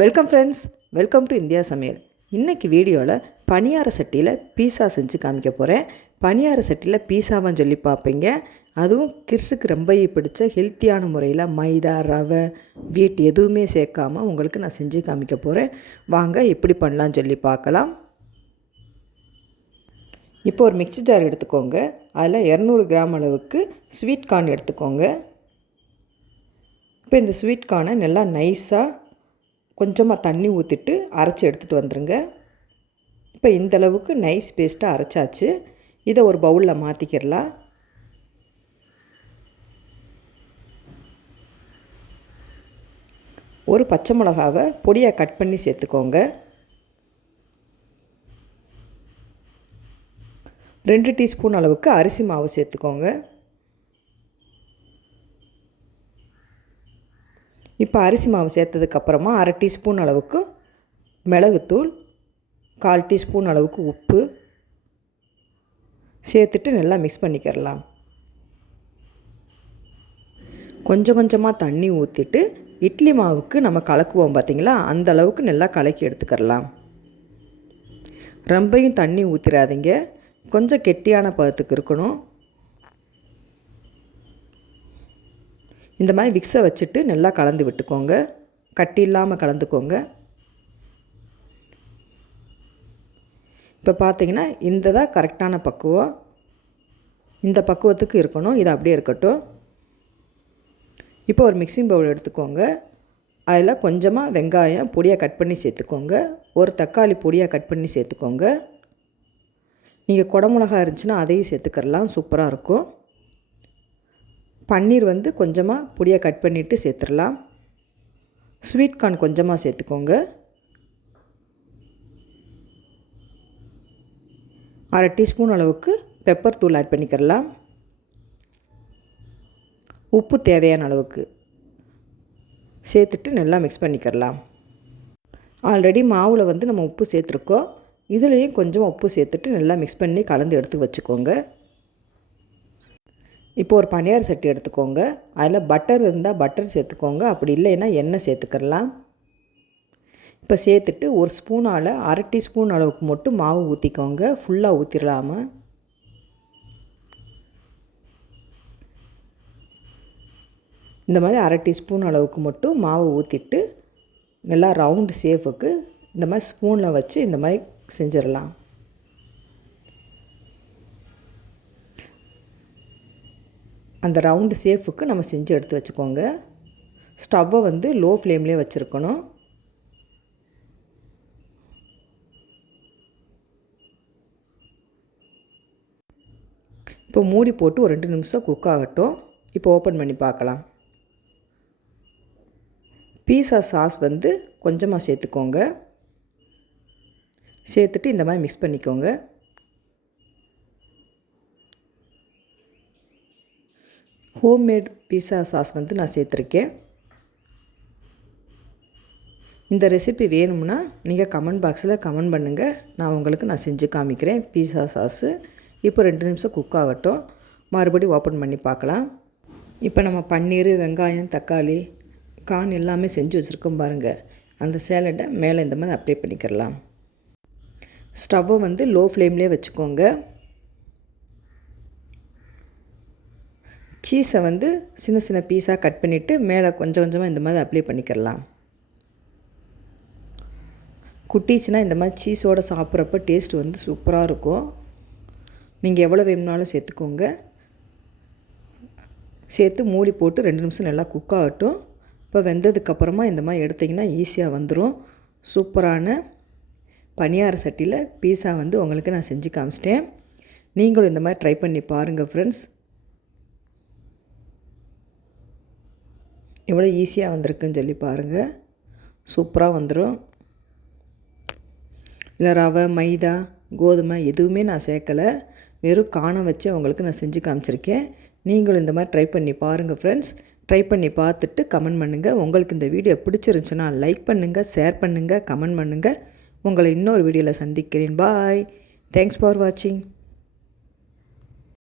Welcome friends, welcome to India சமையல். இன்றைக்கி வீடியோவில் பனியார சட்டியில் பீஸா செஞ்சு காமிக்க போகிறேன். பனியார சட்டியில் பீஸாவான்னு சொல்லி பார்ப்பீங்க. அதுவும் கிட்ஸுக்கு ரொம்ப பிடிச்ச ஹெல்த்தியான முறையில் மைதா, ரவை, வீட் எதுவுமே சேர்க்காமல் உங்களுக்கு நான் செஞ்சு காமிக்க போகிறேன். வாங்க எப்படி பண்ணலான்னு சொல்லி பார்க்கலாம். இப்போ ஒரு மிக்ஸி ஜார் எடுத்துக்கோங்க. அதில் 200 கிராம் அளவுக்கு ஸ்வீட் கார்ன் எடுத்துக்கோங்க. இப்போ இந்த ஸ்வீட் கார்னை நல்லா நைஸாக கொஞ்சமாக தண்ணி ஊற்றிட்டு அரைச்சி எடுத்துகிட்டு வந்துடுங்க. இப்போ இந்தளவுக்கு நைஸ் பேஸ்ட்டாக அரைச்சாச்சு. இதை ஒரு பவுலில் மாற்றிக்கிடலாம். ஒரு பச்சை மிளகாவை பொடியாக கட் பண்ணி சேர்த்துக்கோங்க. 2 டீஸ்பூன் அளவுக்கு அரிசி மாவு சேர்த்துக்கோங்க. இப்போ அரிசி மாவு சேர்த்ததுக்கப்புறமா 1/2 டீஸ்பூன் அளவுக்கு மிளகுத்தூள், 1/4 டீஸ்பூன் அளவுக்கு உப்பு சேர்த்துட்டு நல்லா மிக்ஸ் பண்ணிக்கிறலாம். கொஞ்சம் கொஞ்சமாக தண்ணி ஊற்றிட்டு இட்லி மாவுக்கு நம்ம கலக்குவோம் பார்த்திங்களா, அந்த அளவுக்கு நல்லா கலக்கி எடுத்துக்கிறலாம். ரொம்பையும் தண்ணி ஊற்றிடாதீங்க, கொஞ்சம் கெட்டியான பதத்துக்கு இருக்கணும். இந்த மாதிரி விக்ஸை வச்சுட்டு நல்லா கலந்து விட்டுக்கோங்க. கட்டி இல்லாமல் கலந்துக்கோங்க. இப்போ பார்த்திங்கன்னா இந்த தான் கரெக்டான பக்குவம். இந்த பக்குவத்துக்கு இருக்கணும். இது அப்படியே இருக்கட்டும். இப்போ ஒரு மிக்சிங் பவுல் எடுத்துக்கோங்க. அதில் கொஞ்சமாக வெங்காயம் பொடியாக கட் பண்ணி சேர்த்துக்கோங்க. ஒரு தக்காளி பொடியாக கட் பண்ணி சேர்த்துக்கோங்க. நீங்கள் குடமிளகா இருந்துச்சுன்னா அதையும் சேர்த்துக்கிறலாம், சூப்பராக இருக்கும். பன்னீர் கொஞ்சமாக பொடியாக கட் பண்ணிவிட்டு சேர்த்துடலாம். ஸ்வீட் கார்ன் கொஞ்சமாக சேர்த்துக்கோங்க. 1/2 டீஸ்பூன் அளவுக்கு பெப்பர் தூள் ஆட் பண்ணிக்கிறலாம். உப்பு தேவையான அளவுக்கு சேர்த்துட்டு நல்லா மிக்ஸ் பண்ணிக்கிறலாம். ஆல்ரெடி மாவில் நம்ம உப்பு சேர்த்துருக்கோம். இதுலேயும் கொஞ்சம் உப்பு சேர்த்துட்டு நல்லா மிக்ஸ் பண்ணி கலந்து எடுத்து வச்சுக்கோங்க. இப்போ ஒரு பனியார சட்டி எடுத்துக்கோங்க. அதில் பட்டர் இருந்தால் பட்டர் சேர்த்துக்கோங்க, அப்படி இல்லைன்னா எண்ணெய் சேர்த்துக்கலாம். இப்போ சேர்த்துட்டு ஒரு ஸ்பூனால் 1/2 டீஸ்பூன் அளவுக்கு மட்டும் மாவு ஊற்றிக்கோங்க. ஃபுல்லாக ஊற்றிடலாமல். இந்த மாதிரி 1/2 டீஸ்பூன் அளவுக்கு மட்டும் மாவு ஊற்றிட்டு நல்லா ரவுண்டு ஷேப்புக்கு இந்த மாதிரி ஸ்பூனில் வச்சு இந்த மாதிரி செஞ்சிடலாம். அந்த ரவுண்டு ஷேப்புக்கு நம்ம செஞ்சு எடுத்து வச்சுக்கோங்க. ஸ்டவ்வை லோ ஃப்ளேம்லேயே வச்சுருக்கணும். இப்போ மூடி போட்டு ஒரு 2 நிமிஷம் குக் ஆகட்டும். இப்போ ஓப்பன் பண்ணி பார்க்கலாம். பீஸா சாஸ் கொஞ்சமாக சேர்த்துக்கோங்க. சேர்த்துட்டு இந்த மாதிரி மிக்ஸ் பண்ணிக்கோங்க. ஹோம்மேட் பீஸா சாஸ் நான் சேர்த்துருக்கேன். இந்த ரெசிபி வேணும்னா நீங்கள் கமெண்ட் பாக்ஸில் கமெண்ட் பண்ணுங்கள். நான் செஞ்சு காமிக்கிறேன் பீஸா சாஸு. இப்போ 2 நிமிஷம் குக் ஆகட்டும். மறுபடியும் ஓப்பன் பண்ணி பார்க்கலாம். இப்போ நம்ம பன்னீர், வெங்காயம், தக்காளி, கார்ன் எல்லாமே செஞ்சு வச்சுருக்கோம் பாருங்கள். அந்த சேலடை மேலே இந்த மாதிரி அப்ளை பண்ணிக்கிறலாம். ஸ்டவ்வை லோ ஃப்ளேம்லேயே வச்சுக்கோங்க. சீஸை சின்ன சின்ன பீஸாக கட் பண்ணிவிட்டு மேலே கொஞ்சம் கொஞ்சமாக இந்த மாதிரி அப்ளை பண்ணிக்கிறலாம். குட்டீஸ்னால் இந்த மாதிரி சீஸோடு சாப்பிட்றப்ப டேஸ்ட் சூப்பராக இருக்கும். நீங்கள் எவ்வளோ வேணும்னாலும் சேர்த்துக்கோங்க. சேர்த்து மூடி போட்டு 2 நிமிஷம் நல்லா குக் ஆகட்டும். இப்போ வெந்ததுக்கப்புறமா இந்த மாதிரி எடுத்திங்கன்னா ஈஸியாக வந்துடும். சூப்பரான பனியார சட்டியில் பீஸா உங்களுக்கு நான் செஞ்சு காமிச்சிட்டேன். நீங்களும் இந்த மாதிரி ட்ரை பண்ணி பாருங்கள் ஃப்ரெண்ட்ஸ். எவ்வளோ ஈஸியாக வந்திருக்குன்னு சொல்லி பாருங்கள். சூப்பராக வந்துடும். இல்லை ரவை, மைதா, கோதுமை எதுவுமே நான் சேர்க்கலை. வெறும் காண வச்சு உங்களுக்கு நான் செஞ்சு காமிச்சிருக்கேன். நீங்களும் இந்த மாதிரி ட்ரை பண்ணி பாருங்கள் ஃப்ரெண்ட்ஸ். ட்ரை பண்ணி பார்த்துட்டு கமெண்ட் பண்ணுங்கள். உங்களுக்கு இந்த வீடியோ பிடிச்சிருந்துச்சுன்னா லைக் பண்ணுங்கள், ஷேர் பண்ணுங்கள், கமெண்ட் பண்ணுங்கள். உங்களை இன்னொரு வீடியோவில் சந்திக்கிறேன். பாய். தேங்க்ஸ் ஃபார் வாட்சிங்.